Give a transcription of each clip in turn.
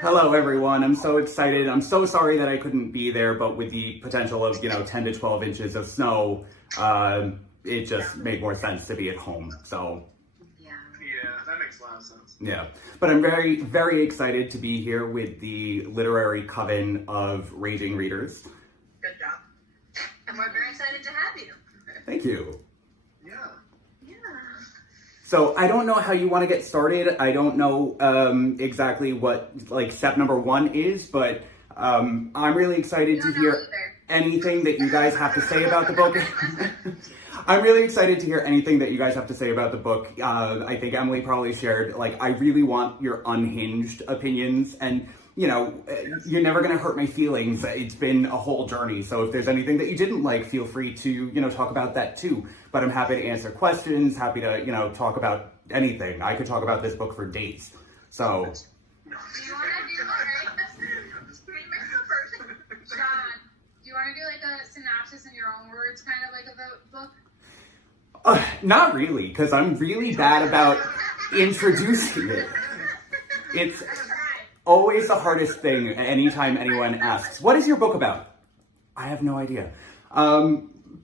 Hello, everyone. I'm so excited. I'm so sorry that I couldn't be there, but with the potential of, 10 to 12 inches of snow, it just made more sense to be at home. So, Yeah, that makes a lot of sense. yeah. But I'm very, very excited to be here with the literary Coven of Raging Readers. good job. And we're very excited to have you. Thank you. Yeah. Yeah. So I don't know how you want to get started. I don't know exactly what step number one is, but I'm really excited to hear anything that you guys have to say about the book. I'm really excited to hear anything that you guys have to say about the book. I think Emily probably shared, I really want your unhinged opinions, and you're never going to hurt my feelings. It's been a whole journey. So if there's anything that you didn't like, feel free to, talk about that too. But I'm happy to answer questions, happy to, talk about anything. I could talk about this book for days. So. Do you want to do, John, do you want to do a synopsis in your own words, kind of like a book? Not really, because I'm really bad about introducing it. It's always the hardest thing anytime anyone asks, what is your book about? I have no idea.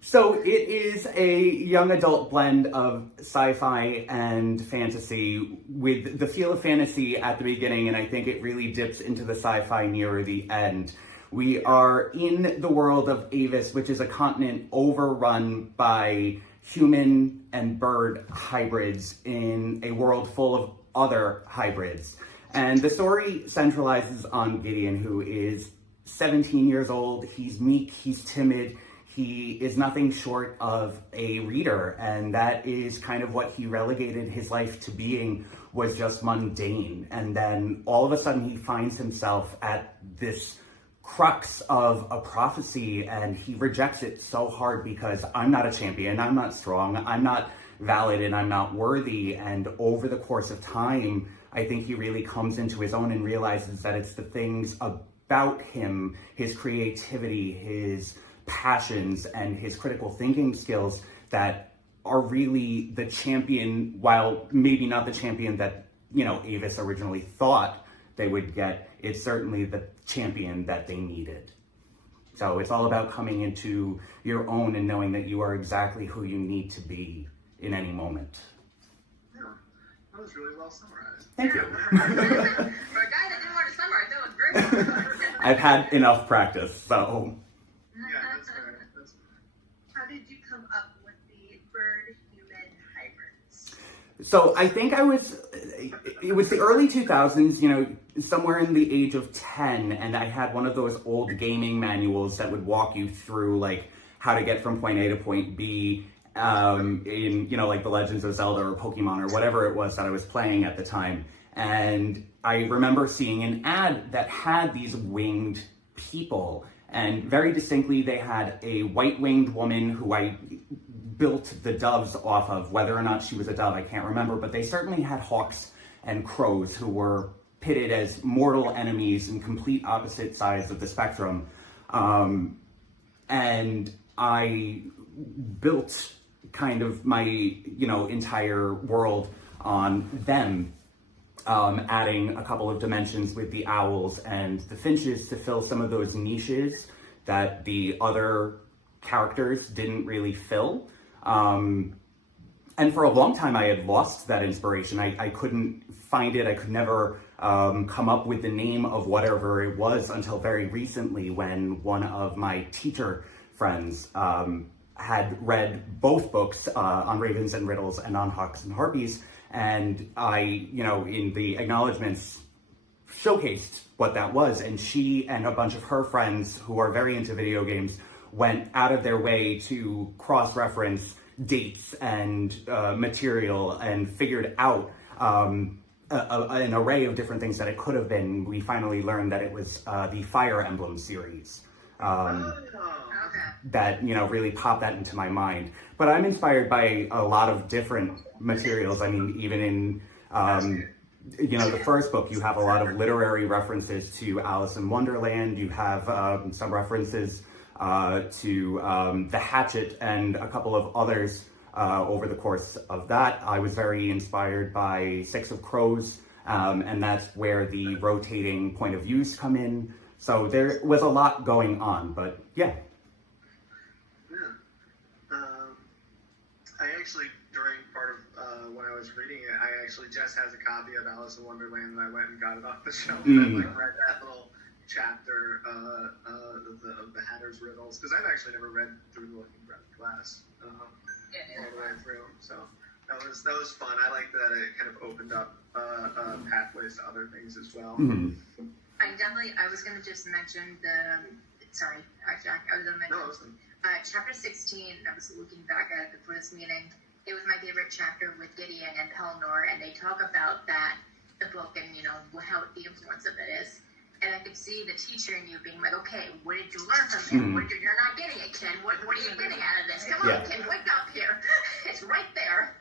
So it is a young adult blend of sci-fi and fantasy with the feel of fantasy at the beginning, and I think it really dips into the sci-fi nearer the end. We are in the world of Avis, which is a continent overrun by human and bird hybrids in a world full of other hybrids. And the story centralizes on Gideon, who is 17 years old. He's meek, he's timid, he is nothing short of a reader, and that is kind of what he relegated his life to being, was just mundane. And then all of a sudden he finds himself at this crux of a prophecy, and he rejects it so hard because I'm not a champion, I'm not strong, I'm not valid, and I'm not worthy. And over the course of time, I think he really comes into his own and realizes that it's the things about him, his creativity, his passions, and his critical thinking skills that are really the champion, while maybe not the champion that, Avis originally thought they would get. It's certainly the champion that they needed. So it's all about coming into your own and knowing that you are exactly who you need to be in any moment. Yeah, that was really well summarized. Thank you. For a guy that didn't want to summarize, that was great. I've had enough practice, so. Yeah, that's fair. That's fair. How did you come up with the bird-human hybrids? So I think it was the early 2000s, somewhere in the age of 10, and I had one of those old gaming manuals that would walk you through how to get from point A to point B in, the Legends of Zelda or Pokemon or whatever it was that I was playing at the time. And I remember seeing an ad that had these winged people, and very distinctly they had a white-winged woman who I built the doves off of. Whether or not she was a dove, I can't remember, but they certainly had hawks and crows who were pitted as mortal enemies in complete opposite sides of the spectrum. And I built kind of my, entire world on them, adding a couple of dimensions with the owls and the finches to fill some of those niches that the other characters didn't really fill. And for a long time, I had lost that inspiration. I couldn't find it. I could never come up with the name of whatever it was until very recently, when one of my teacher friends had read both books, On Ravens and Riddles and On Hawks and Harpies. And I, in the acknowledgements, showcased what that was. And she and a bunch of her friends who are very into video games went out of their way to cross-reference dates and material, and figured out an array of different things that it could have been. We finally learned that it was the Fire Emblem series. That, really popped that into my mind. But I'm inspired by a lot of different materials. I mean, even in, the first book, you have a lot of literary references to Alice in Wonderland. You have some references to The Hatchet and a couple of others over the course of that. I was very inspired by Six of Crows and that's where the rotating point of views come in. So there was a lot going on, but yeah. Yeah. I actually, during part of when I was reading it, I actually just has a copy of Alice in Wonderland, and I went and got it off the shelf and like read that little chapter of the Hatter's Riddles, because I've actually never read through the Looking Glass all the way through. So that was fun. I like that it kind of opened up pathways to other things as well. Mm-hmm. I was going to just mention sorry, Jack, I was going to mention chapter 16. I was looking back at it before this meeting. It was my favorite chapter with Gideon and Pelennor, and they talk about the book, and how the influence of it is. And I could see the teacher in you being like, okay, what did you learn from him? You're not getting it, Ken. What are you getting out of this? Come on, Ken, wake up here. It's right there.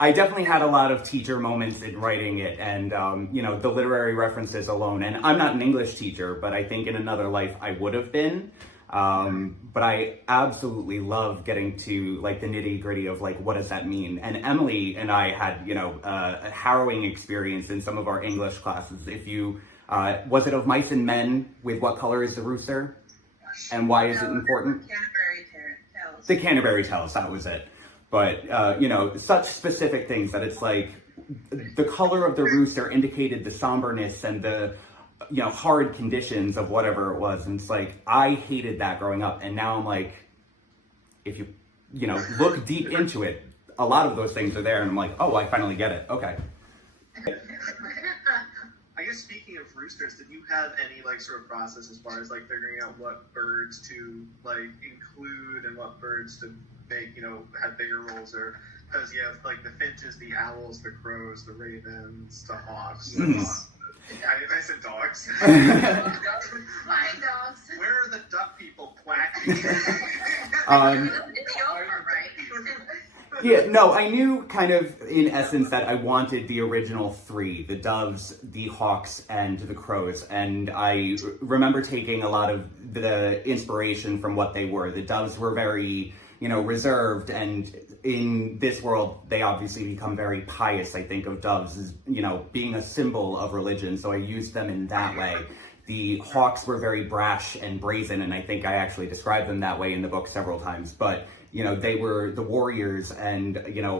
I definitely had a lot of teacher moments in writing it, and the literary references alone. And I'm not an English teacher, but I think in another life I would have been. But I absolutely love getting to like the nitty gritty of like, what does that mean? And Emily and I had, a harrowing experience in some of our English classes. If you, was it Of Mice and Men with What Color is the Rooster? And why is it important? Canterbury Tales. The Canterbury Tales, that was it. But, such specific things that it's like the color of the rooster indicated the somberness and the, hard conditions of whatever it was. And it's like, I hated that growing up. And now I'm like, if you, look deep into it, a lot of those things are there. And I'm like, oh, I finally get it. Okay. I guess speaking of roosters, did you have any like sort of process as far as like figuring out what birds to like include and what birds to make, have bigger roles? Or because you have like the finches, the owls, the crows, the ravens, the hawks. I said dogs. Flying dogs. Where are the duck people quacking? It's over, right? Yeah, no, I knew kind of in essence that I wanted the original three, the doves, the hawks, and the crows. And I remember taking a lot of the inspiration from what they were. The doves were very, reserved, and in this world, they obviously become very pious. I think of doves as, being a symbol of religion, so I used them in that way. The hawks were very brash and brazen, and I think I actually described them that way in the book several times, but they were the warriors and,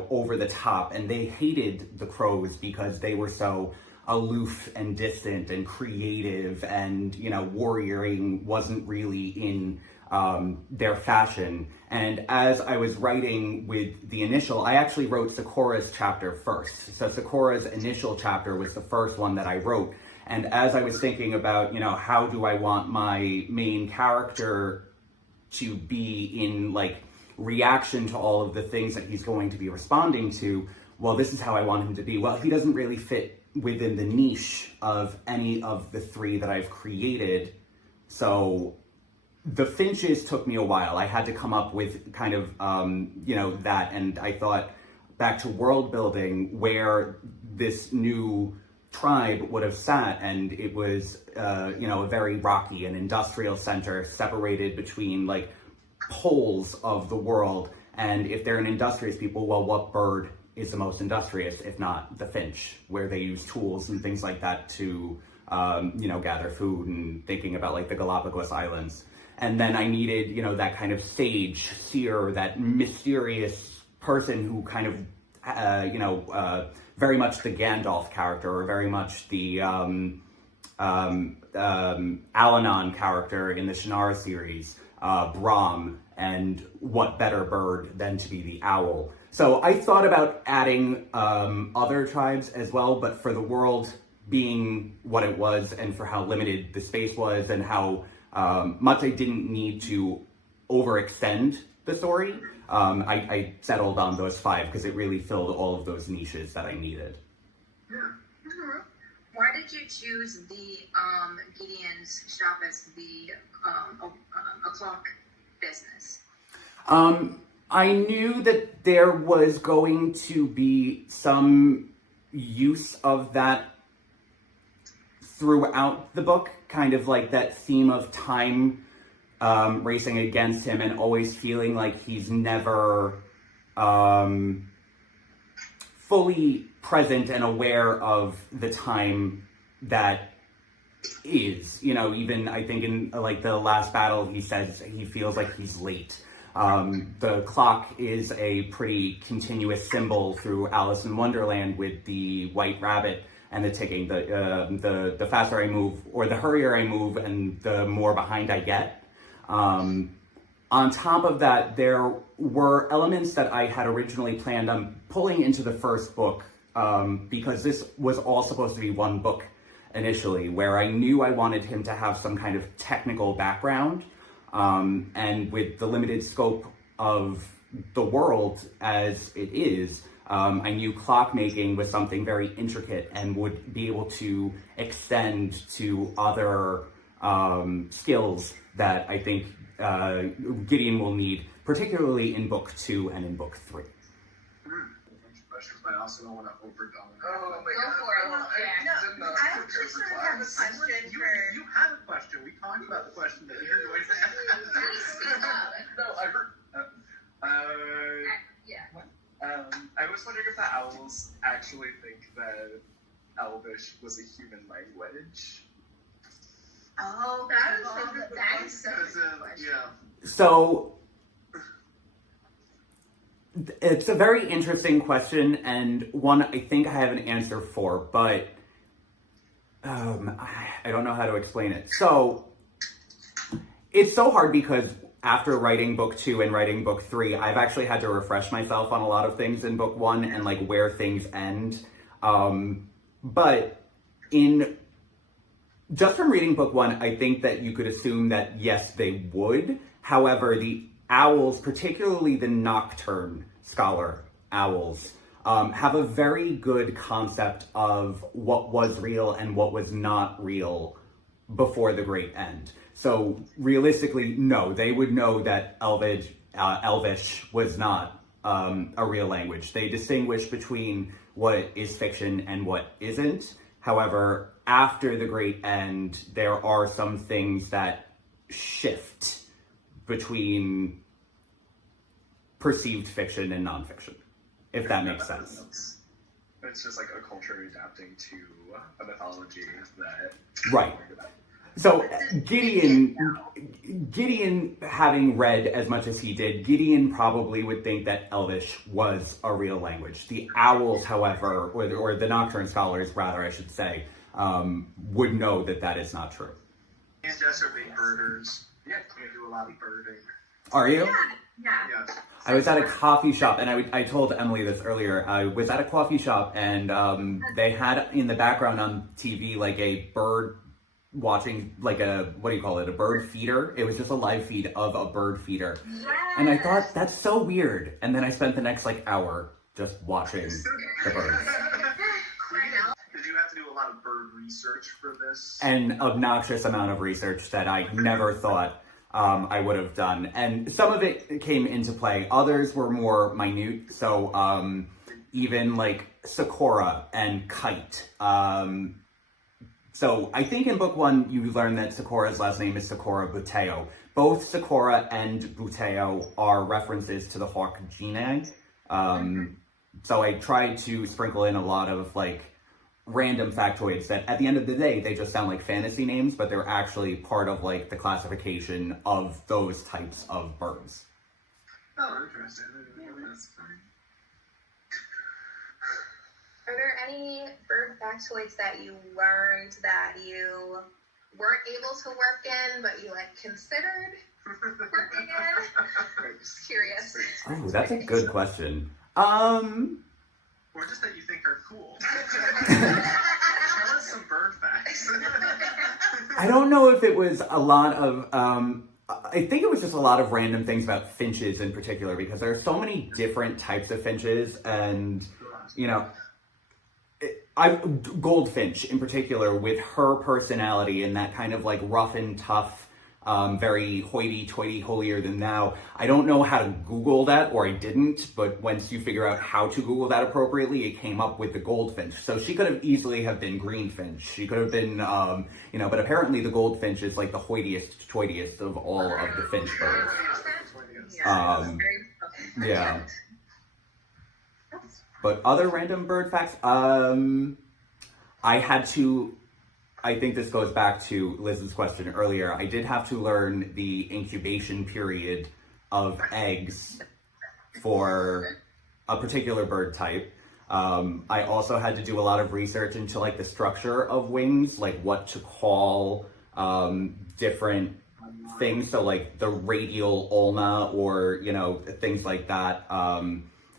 over the top, and they hated the crows because they were so aloof and distant and creative, and, warrioring wasn't really in their fashion. And as I was writing with the initial, I actually wrote Sakura's chapter first. So Sakura's initial chapter was the first one that I wrote. And as I was thinking about, how do I want my main character to be in like reaction to all of the things that he's going to be responding to, well, this is how I want him to be. Well, he doesn't really fit within the niche of any of the three that I've created. So the finches took me a while. I had to come up with kind of, that. And I thought back to world building where this new tribe would have sat, and it was, a very rocky and industrial center separated between like poles of the world. And if they're an industrious people, well, what bird is the most industrious, if not the finch, where they use tools and things like that to, gather food, and thinking about like the Galapagos Islands. And then I needed, that kind of sage, seer, that mysterious person who kind of, very much the Gandalf character, or very much the Alanon character in the Shannara series, Brahm, and what better bird than to be the owl. So I thought about adding other tribes as well, but for the world being what it was, and for how limited the space was, and how much I didn't need to overextend the story, I settled on those 5 because it really filled all of those niches that I needed. Yeah. Why did you choose the Gideon's shop as the o'clock business? I knew that there was going to be some use of that throughout the book, kind of like that theme of time racing against him, and always feeling like he's never fully present and aware of the time that is. You know, even I think in like the last battle, he says he feels like he's late. The clock is a pretty continuous symbol through Alice in Wonderland with the white rabbit and the ticking. The faster I move, or the hurrier I move, and the more behind I get. On top of that, there were elements that I had originally planned on pulling into the first book, because this was all supposed to be one book initially, where I knew I wanted him to have some kind of technical background. And with the limited scope of the world as it is, I knew clockmaking was something very intricate and would be able to extend to other skills that I think Gideon will need, particularly in book 2 and in book 3. Questions, but I also don't want to overdominate. Go for it. Well, Yeah. no, I actually sort of have a question for. You have a question. We talked about the question that you're going to ask. Speak up. No, I heard. Yeah. I was wondering if the owls actually think that Elvish was a human language. Oh, That is such a Because, good question. yeah. So it's a very interesting question, and one I think I have an answer for, but I don't know how to explain it. So it's so hard because after writing book 2 and writing book 3, I've actually had to refresh myself on a lot of things in book 1 and like where things end. But just from reading book 1, I think that you could assume that yes, they would. However, the owls, particularly the Noktern scholar owls, have a very good concept of what was real and what was not real before the Great End. So realistically, no, they would know that Elvish was not a real language. They distinguish between what is fiction and what isn't. However, after the Great End, there are some things that shift between perceived fiction and nonfiction, if that makes sense. It's just like a culture adapting to a mythology that. Right. So Gideon, having read as much as he did, Gideon probably would think that Elvish was a real language. The owls, however, or the Noktern scholars, rather, I should say, would know that that is not true. Me and Jess are big birders. Yeah, we do a lot of birding. Are you? Yeah. Yes. I was at a coffee shop, and I told Emily this earlier. I was at a coffee shop, and they had in the background on TV like a bird watching, like a, what do you call it, a bird feeder. It was just a live feed of a bird feeder. Yes. And I thought, that's so weird. And then I spent the next like hour just watching the birds. Did you have to do a lot of bird research for this? An obnoxious amount of research that I never thought I would have done. And some of it came into play. Others were more minute. So even like Sakura and Kite. So I think in book 1, you learn that Sakura's last name is Sakura Buteo. Both Sakura and Buteo are references to the hawk genii. So I tried to sprinkle in a lot of like random factoids that at the end of the day, they just sound like fantasy names, but they're actually part of like the classification of those types of birds. Oh, interesting. That's fine. Are there any bird factoids that you learned that you weren't able to work in, but you like considered working in? Just curious. Oh, that's a good question. Or just that you think are cool. Tell us some bird facts. I don't know if it was a lot of, I think it was just a lot of random things about finches in particular, because there are so many different types of finches, and, you know, Goldfinch in particular, with her personality and that kind of like rough and tough, very hoity-toity, holier than thou. I don't know how to Google that, or I didn't, but once you figure out how to Google that appropriately, it came up with the goldfinch. So she could have easily have been greenfinch. She could have been, you know, but apparently the goldfinch is like the hoitiest-toitiest of all of the finch birds. Yeah. But other random bird facts, I think this goes back to Liz's question earlier. I did have to learn the incubation period of eggs for a particular bird type. I also had to do a lot of research into like the structure of wings, like what to call different things. So like the radial ulna or, you know, things like that.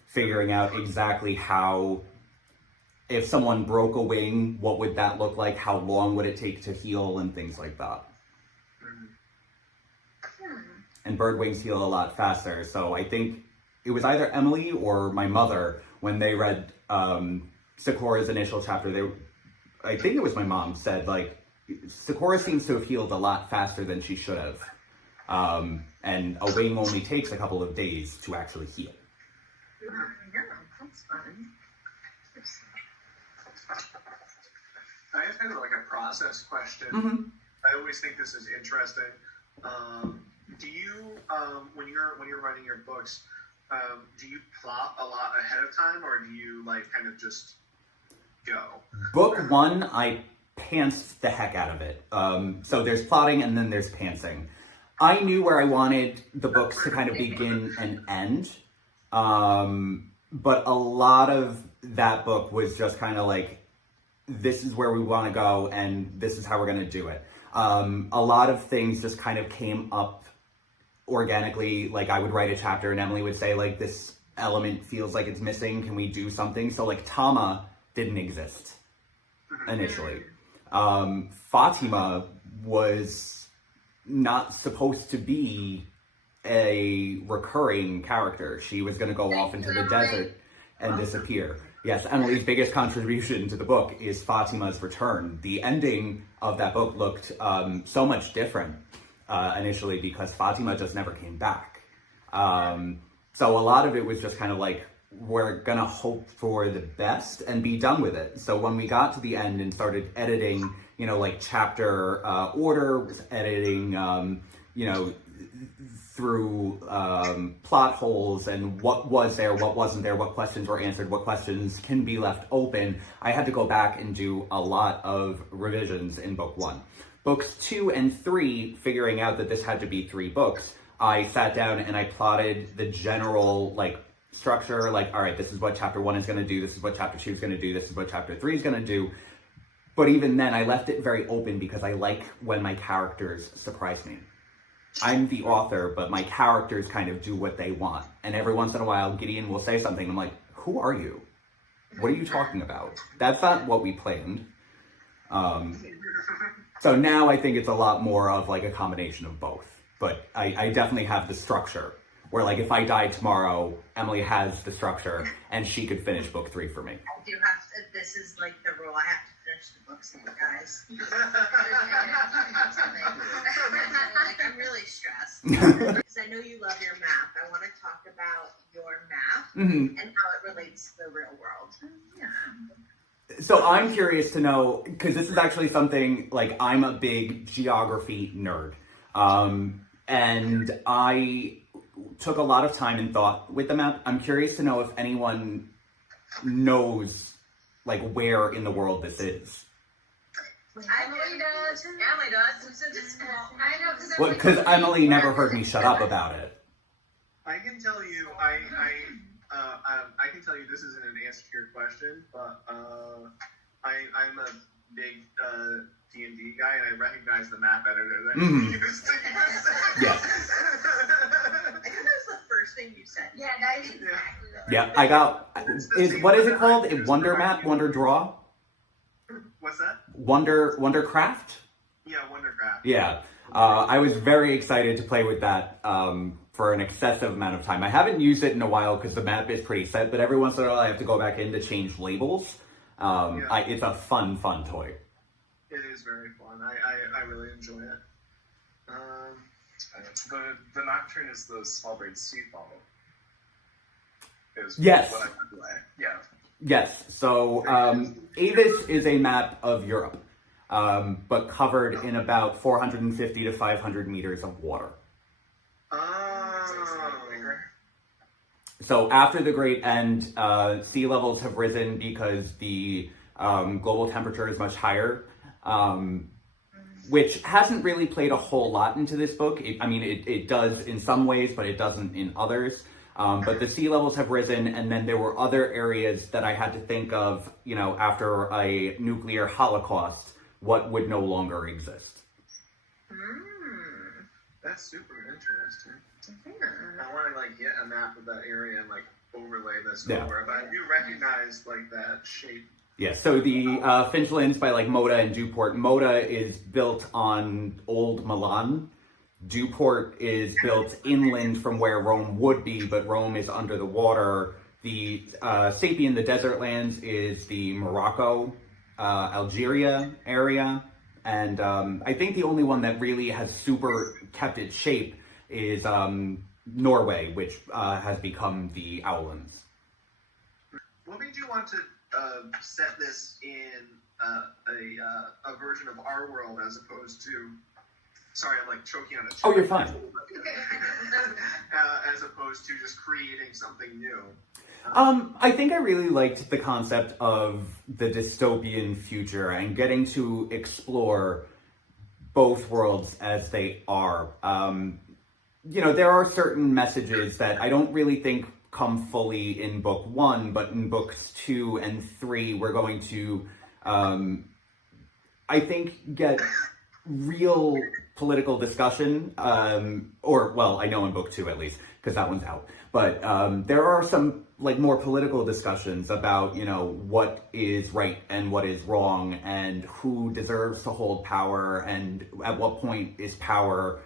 Figuring out exactly how, if someone broke a wing, what would that look like? How long would it take to heal and things like that? And bird wings heal a lot faster. So I think it was either Emily or my mother, when they read Sakura's initial chapter, I think it was my mom, said like, Sakura seems to have healed a lot faster than she should have. And a wing only takes a couple of days to actually heal. Yeah, that's fun. I have kind of like a process question. I always think this is interesting. Do you, when you're writing your books, do you plot a lot ahead of time, or do you like kind of just go? Book one, I pantsed the heck out of it. So there's plotting and then there's pantsing. I knew where I wanted the books to kind of begin and end. But a lot of that book was just kind of like, this is where we want to go and this is how we're going to do it. A lot of things just kind of came up organically. Like I would write a chapter and Emily would say like, this element feels like it's missing. Can we do something? So like Tama didn't exist initially. Fatima was not supposed to be a recurring character. She was going to go off into the desert and disappear. Yes, Emily's biggest contribution to the book is Fatima's return. The ending of that book looked so much different initially because Fatima just never came back. So a lot of it was just kind of like, we're gonna hope for the best and be done with it. So when we got to the end and started editing, you know, like chapter order, editing, you know, through plot holes and what was there, what wasn't there, what questions were answered, what questions can be left open, I had to go back and do a lot of revisions in book one. Books 2 and 3, figuring out that this had to be 3 books, I sat down and I plotted the general like structure, like, all right, this is what chapter 1 is going to do, this is what chapter 2 is going to do, this is what chapter 3 is going to do. But even then, I left it very open because I like when my characters surprise me. I'm the author, but my characters kind of do what they want. And every once in a while, Gideon will say something. I'm like, who are you? What are you talking about? That's not what we planned. So now I think it's a lot more of like a combination of both. But I definitely have the structure where like if I die tomorrow, Emily has the structure and she could finish book 3 for me. I do have to, this is like the rule, I have to finish the books, guys. Like, I'm really stressed. Because I know you love your map. I want to talk about your map and how it relates to the real world. Yeah. So I'm curious to know, because this is actually something, like I'm a big geography nerd. And I took a lot of time and thought with the map. I'm curious to know if anyone knows like where in the world this is. Emily does. Emily does. I know, because Well, because Emily never heard me shut up about it. I can tell you, I can tell you this isn't an answer to your question, but I'm a big D&D guy, and I recognize the map editor that you used to use. Yes. I think that was the first thing you said. Yeah, that is exactly right. Yeah, I got. What is it called? A Wonder Map, Wonder Draw, What's that? Wondercraft. Yeah, Wondercraft. Yeah, I was very excited to play with that for an excessive amount of time. I haven't used it in a while because the map is pretty set, but every once in a while I have to go back in to change labels. It's a fun toy. It is very fun. I really enjoy it. The Noktern is the small braid seed bottle. Yes. What I can play. Yeah. Yes, so Avis is a map of Europe, but covered in about 450 to 500 meters of water. So after the great end, sea levels have risen because the global temperature is much higher, which hasn't really played a whole lot into this book. It does in some ways, but it doesn't in others. But the sea levels have risen, and then there were other areas that I had to think of, after a nuclear holocaust, what would no longer exist. That's super interesting. I want to get a map of that area and overlay this over, but I do recognize that shape. Yeah, so the Finchlands by Moda and Dewport. Moda is built on old Milan. Dewport is built inland from where Rome would be, but Rome is under the water. The Sapien, the desert lands, is the Morocco, Algeria area. And I think the only one that really has super kept its shape is Norway, which has become the Owlands. What made you want to set this in a version of our world as opposed to... Sorry, I'm choking on it. Oh, you're fine. As opposed to just creating something new. I think I really liked the concept of the dystopian future and getting to explore both worlds as they are. There are certain messages that I don't really think come fully in book 1, but in books 2 and 3, we're going to, I think, get real political discussion, I know in book 2 at least, because that one's out. But there are some more political discussions about, what is right and what is wrong and who deserves to hold power and at what point is power,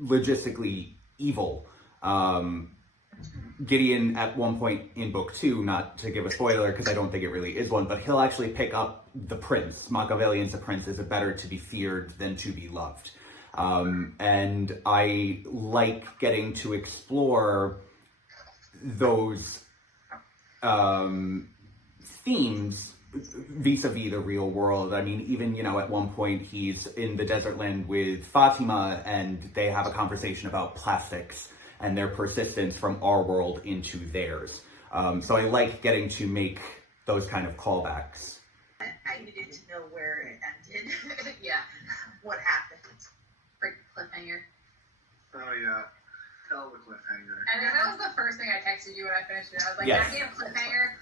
logistically evil. Gideon at one point in book 2, not to give a spoiler because I don't think it really is one, but he'll actually pick up the prince. Machiavellian's the prince is better to be feared than to be loved. And I like getting to explore those themes vis-a-vis the real world. Even, at one point he's in the desert land with Fatima and they have a conversation about plastics and their persistence from our world into theirs. So I like getting to make those kind of callbacks. I needed to know where it ended. Yeah. What happened. Like cliffhanger. Oh, yeah. Hell the cliffhanger. And then that was the first thing I texted you when I finished it. I was like, Yes. goddamn cliffhanger.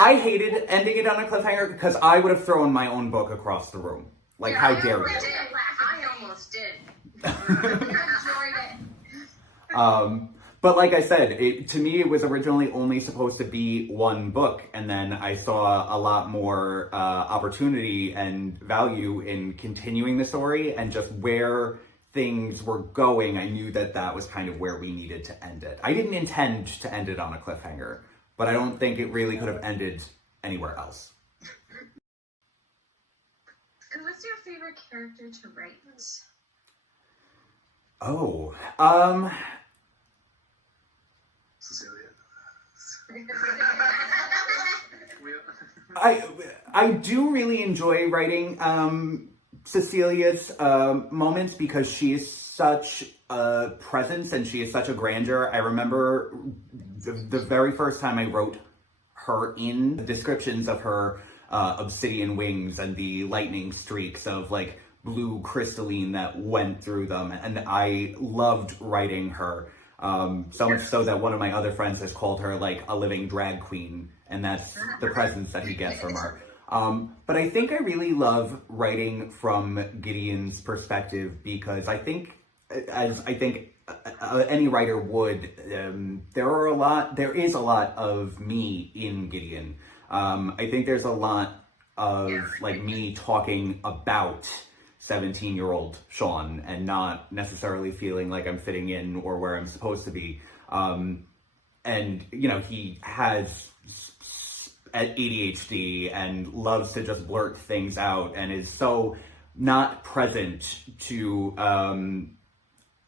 I hated ending it on a cliffhanger because I would have thrown my own book across the room. How dare you? I almost did. Enjoyed it. But like I said, to me, it was originally only supposed to be one book, and then I saw a lot more opportunity and value in continuing the story and just where things were going. I knew that was kind of where we needed to end it. I didn't intend to end it on a cliffhanger, but I don't think it really could have ended anywhere else. And what's your favorite character to write? Oh, Cecilia. I do really enjoy writing Cecilia's moments because she is such a presence and she is such a grandeur. I remember the very first time I wrote her in the descriptions of her obsidian wings and the lightning streaks of blue crystalline that went through them, and I loved writing her. So much so that one of my other friends has called her a living drag queen, and that's the presence that he gets from her. But I think I really love writing from Gideon's perspective because I think, as I think any writer would, there is a lot of me in Gideon. I think there's a lot of me talking about 17-year-old Sean and not necessarily feeling like I'm fitting in or where I'm supposed to be. And, he has ADHD and loves to just blurt things out and is so not present to,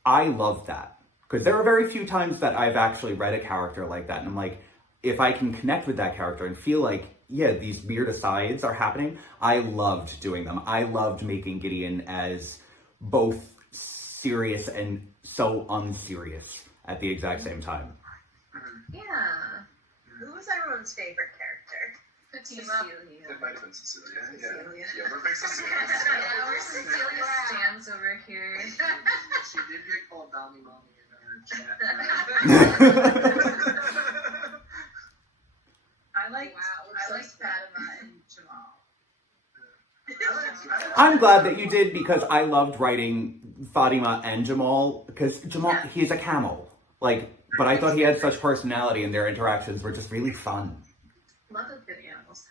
I love that. Because there are very few times that I've actually read a character like that. And I'm like, if I can connect with that character and feel like, yeah, these weird asides are happening, I loved doing them. I loved making Gideon as both serious and so unserious at the exact same time. Yeah. Who was everyone's favorite character? Fatima. It might have been Cecilia. Cecilia. Yeah, we're big Cecilia. Yeah, we're Cecilia stands over here. She did get called Donnie Mommy in our chat. I like Fatima and Jamal. I'm glad that you did, because I loved writing Fatima and Jamal, because Jamal, he's a camel. Like, but I thought he had such personality, and their interactions were just really fun. Love a good animals.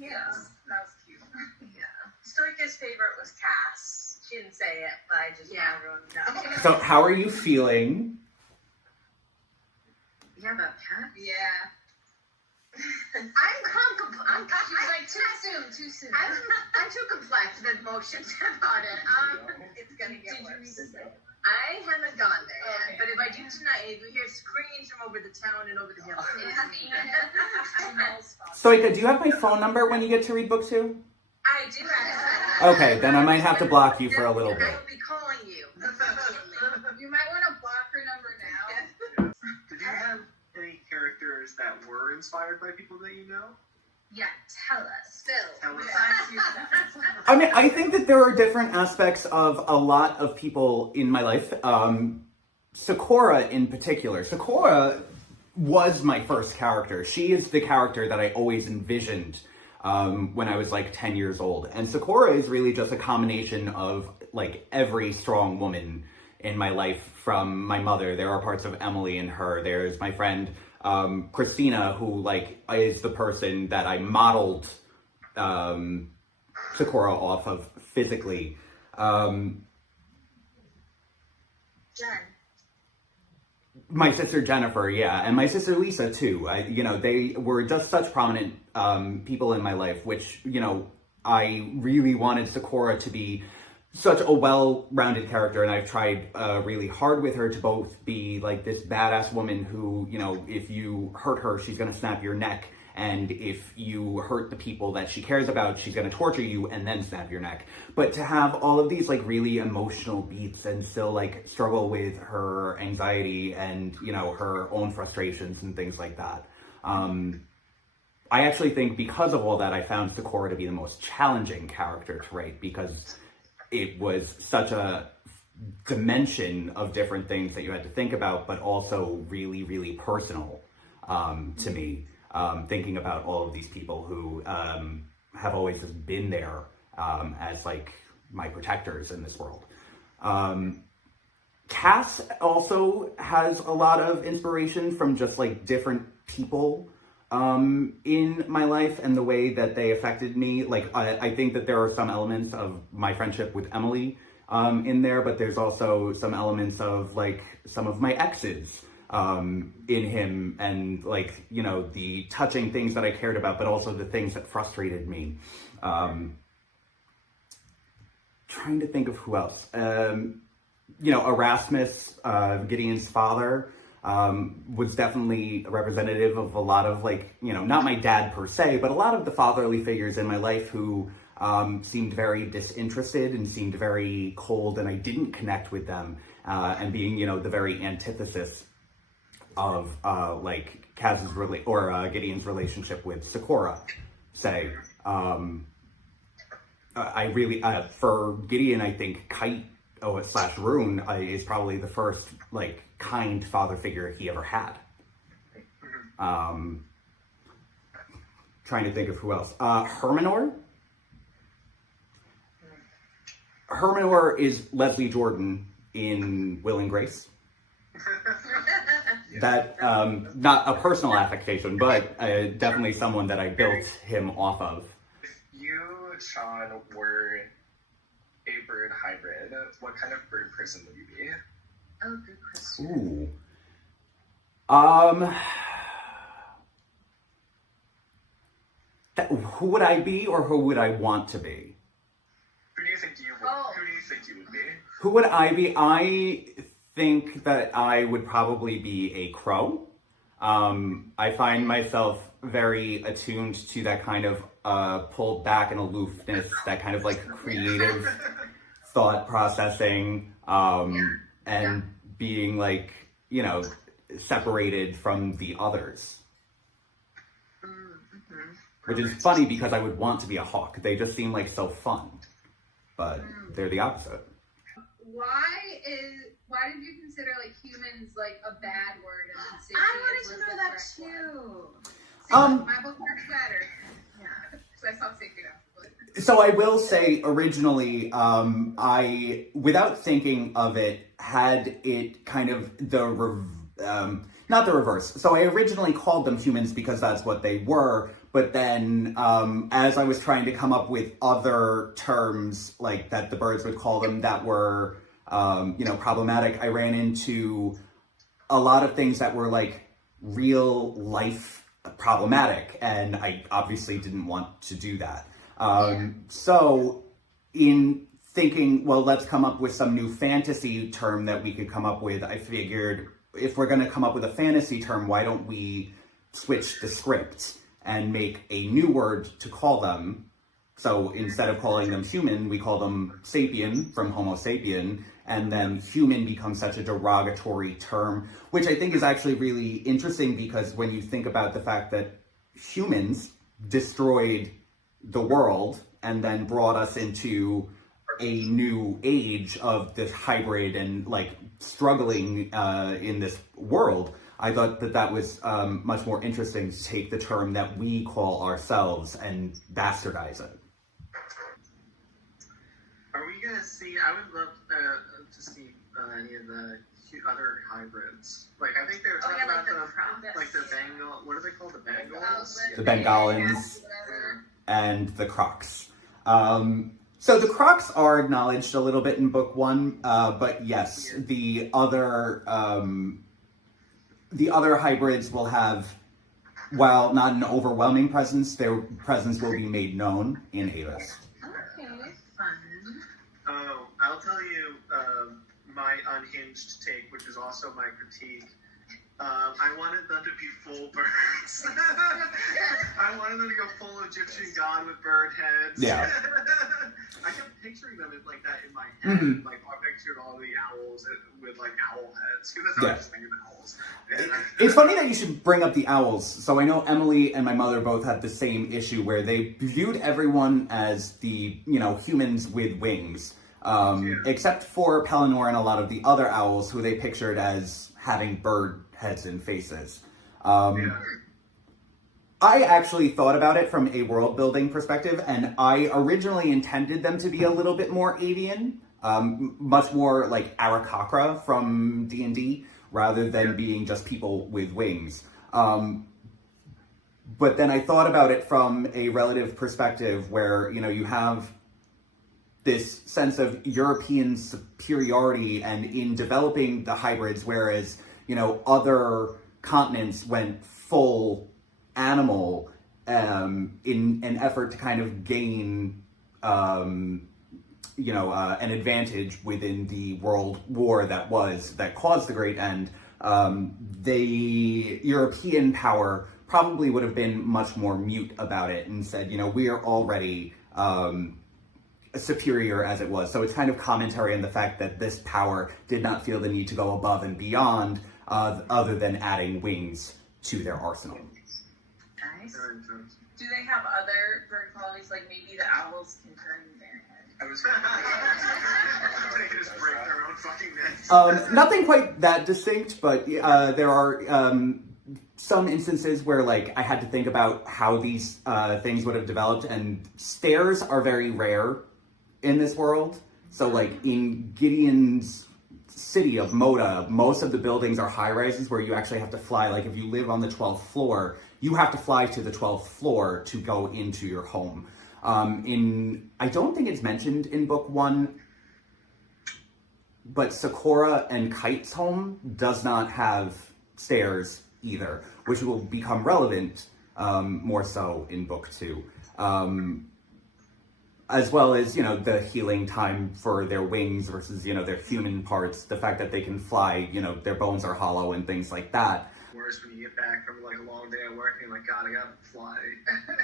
Yeah. That was cute. Yeah. Stoika's favorite was Cass. She didn't say it, but I just want everyone to know. So how are you feeling? Yeah, about cats? Yeah. I'm She was like, too soon. I'm too complex with emotions about it. It's gonna get Did you worse. read this? I haven't gone there yet, Okay. but if I do tonight, if you hear screams from over the town and over the hill, it is me. Stoika, do you have my phone number when you get to read book 2? I do actually. Okay, then I might have to block you for a little I bit. will be calling you. You might want to block her number now. Did you have any characters that were inspired by people that you know? Yeah, tell us. Tell us. I mean, I think that there are different aspects of a lot of people in my life. Sakura in particular. Sakura was my first character. She is the character that I always envisioned when I was like 10 years old. And Sakura is really just a combination of like every strong woman in my life from my mother. There are parts of Emily in her. There's my friend Christina, who like is the person that I modeled Sakura off of physically. Jen. My sister Jennifer, yeah, and my sister Lisa too. They were just such prominent people in my life, which, I really wanted Sakura to be such a well-rounded character, and I've tried really hard with her to both be like this badass woman who, if you hurt her, she's gonna snap your neck, and if you hurt the people that she cares about, she's gonna torture you and then snap your neck. But to have all of these like really emotional beats and still like struggle with her anxiety and, her own frustrations and things like that. I actually think because of all that, I found Sakura to be the most challenging character to write, because it was such a dimension of different things that you had to think about, but also really, really personal to me. Thinking about all of these people who have always just been there as like my protectors in this world. Cass also has a lot of inspiration from just like different people in my life and the way that they affected me. Like, I think that there are some elements of my friendship with Emily in there, but there's also some elements of like some of my exes in him, and like, the touching things that I cared about, but also the things that frustrated me. Trying to think of who else. Erasmus, Gideon's father, was definitely a representative of a lot of like, not my dad per se, but a lot of the fatherly figures in my life who seemed very disinterested and seemed very cold, and I didn't connect with them, and being, the very antithesis of like Kaz's Gideon's relationship with Sakura, say. I really, for Gideon, I think Kite / Rune is probably the first like kind father figure he ever had. Trying to think of who else. Herminor. Herminor is Leslie Jordan in Will and Grace. That, not a personal affectation, but definitely someone that I built him off of. If you, Sean, were a bird hybrid, what kind of bird person would you be? Oh, good question. Who would I be, or who would I want to be? Who do you think you would be? Who would I be? I think that I would probably be a crow. I find myself very attuned to that kind of pulled back and aloofness, that kind of like creative thought processing, and being like, separated from the others. Mm-hmm. Which is funny because I would want to be a hawk. They just seem like so fun. But they're the opposite. Why did you consider like humans like a bad word and then I sapiens wanted to was know the that correct too. one? My bookmarks matter. Yeah. So I saw sapien after. So I will say, originally, I, without thinking of it, had it kind of not the reverse. So I originally called them humans because that's what they were, but then as I was trying to come up with other terms, like that the birds would call them that were, problematic, I ran into a lot of things that were like real life problematic, and I obviously didn't want to do that. So in thinking, well, let's come up with some new fantasy term that we could come up with, I figured if we're going to come up with a fantasy term, why don't we switch the script and make a new word to call them? So instead of calling them human, we call them sapien from Homo sapien, and then human becomes such a derogatory term, which I think is actually really interesting because when you think about the fact that humans destroyed the world and then brought us into a new age of this hybrid and like struggling in this world, I thought that was much more interesting to take the term that we call ourselves and bastardize it. Are we gonna see? I would love to see any of the other hybrids. Like I think they were talking about the Bengal. What are they called? The Bengals. The Bengalans and the Crocs. So the Crocs are acknowledged a little bit in book one, but yes, the other hybrids will have, while not an overwhelming presence, their presence will be made known in Avis. Okay, fun. Oh, I'll tell you my unhinged take, which is also my critique. I wanted them to be full birds. I wanted them to go full Egyptian god with bird heads. Yeah. I kept picturing them like that in my head. Mm-hmm. Like I pictured all the owls with like owl heads. Because that's how I just think of owls. It's funny that you should bring up the owls. So I know Emily and my mother both had the same issue where they viewed everyone as the, humans with wings. Except for Pellinor and a lot of the other owls who they pictured as having bird heads and faces. I actually thought about it from a world building perspective, and I originally intended them to be a little bit more avian, much more like Arakakra from D&D, rather than being just people with wings. But then I thought about it from a relative perspective where, you have this sense of European superiority and in developing the hybrids, whereas, other continents went full animal in an effort to kind of gain, an advantage within the world war that caused the Great End. The European power probably would have been much more mute about it and said, we are already superior as it was. So it's kind of commentary on the fact that this power did not feel the need to go above and beyond other than adding wings to their arsenal. Nice. Do they have other bird qualities, like maybe the owls can turn their head? I was They can just break their own fucking necks. Nothing quite that distinct, but there are some instances where I had to think about how these things would have developed, and stairs are very rare in this world. So in Gideon's city of Moda, most of the buildings are high rises where you actually have to fly. Like if you live on the 12th floor, you have to fly to the 12th floor to go into your home. I don't think it's mentioned in book one, but Sakura and Kite's home does not have stairs either, which will become relevant more so in book two. As well as, the healing time for their wings versus, their human parts, the fact that they can fly, their bones are hollow and things like that. Worse when you get back from a long day of work and you're like, God, I gotta fly.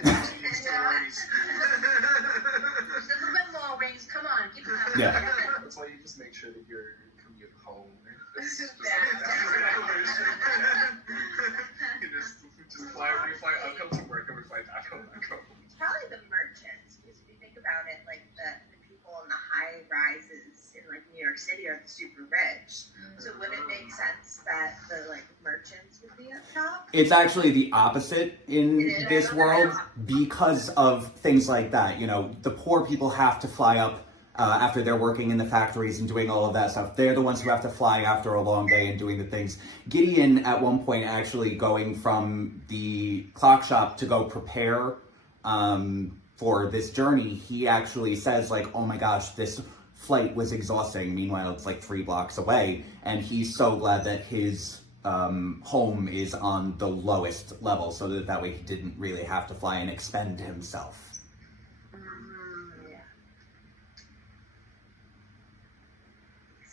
Jeez, stories. Just a little bit more wings. Come on, keep it up. Yeah. That's why you just make sure that your commute home Just fly up, come to work, and we fly back home. Probably the merchants, because if you think about it, like the people in the high rises in like New York City are the super rich. So would it make sense that the like merchants would be up top? It's actually the opposite in this world because of things like that. You know, the poor people have to fly up after they're working in the factories and doing all of that stuff. They're the ones who have to fly after a long day and doing the things. Gideon, at one point, actually going from the clock shop to go prepare for this journey, he actually says, like, oh my gosh, this flight was exhausting. Meanwhile, it's like 3 blocks away. And he's so glad that his home is on the lowest level so that way he didn't really have to fly and expend himself.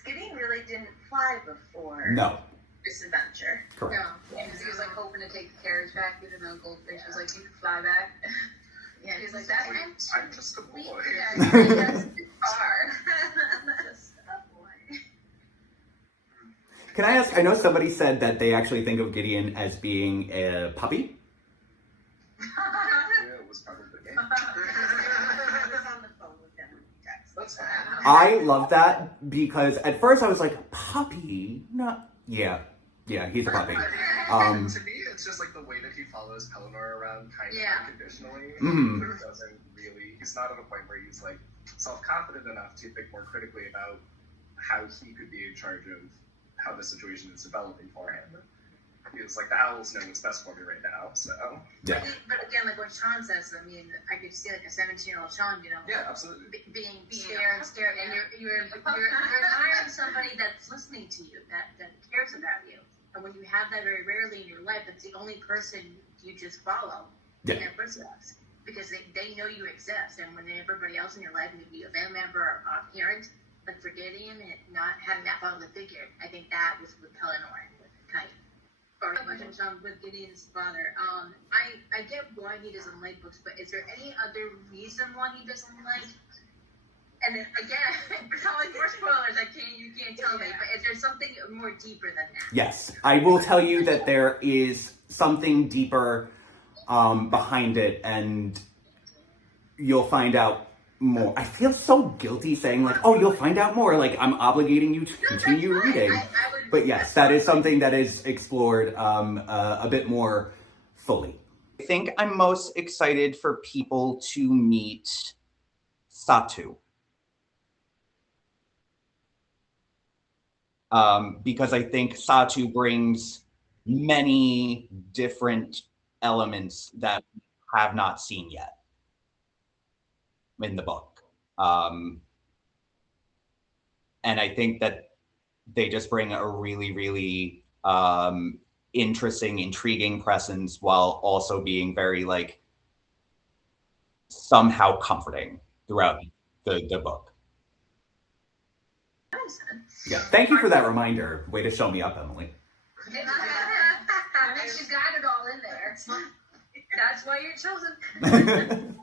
Gideon really didn't fly before No. this adventure. Correct. No, because he was like hoping to take the carriage back, even though Goldfish was like, you can fly back. Yeah, He was like, that went I'm just a boy. yeah, that's too far. Just a boy. Can I ask, I know somebody said that they actually think of Gideon as being a puppy. Yeah, it was probably the game. I was on the phone with him. That's fine. I love that because at first I was like, puppy? No. Yeah, he's a puppy. To me, it's just like the way that he follows Pelennor around kind of unconditionally. Mhm. He doesn't really, he's not at a point where he's like self-confident enough to think more critically about how he could be in charge of how the situation is developing for him. He's like, the owls know what's best for me right now, so. Yeah. But again, like what Sean says, I mean, I could see like a 17-year-old Sean, you know, Yeah, absolutely. being scared, and you're hiring somebody that's listening to you, that cares about you. And when you have that very rarely in your life, that's the only person you just follow in their footsteps. Because they know you exist. And when everybody else in your life, maybe a family member or a parent, like for Gideon and not having that fatherly figure, I think that was with Pelennor and with Kite. Or with Gideon's father. I get why he doesn't like books, but is there any other reason why he doesn't like? And then, again, probably more spoilers. You can't tell me. But is there something more deeper than that? Yes, I will tell you that there is something deeper behind it, and you'll find out more. I feel so guilty saying like, oh, you'll find out more. Like I'm obligating you to continue reading. But yes, that is something that is explored a bit more fully. I think I'm most excited for people to meet Satu. Because I think Satu brings many different elements that we have not seen yet in the book. And I think that they just bring a really, really interesting, intriguing presence while also being very, like, somehow comforting throughout the book. Yeah, thank you for that reminder. Way to show me up, Emily. She got it all in there. That's why you're chosen.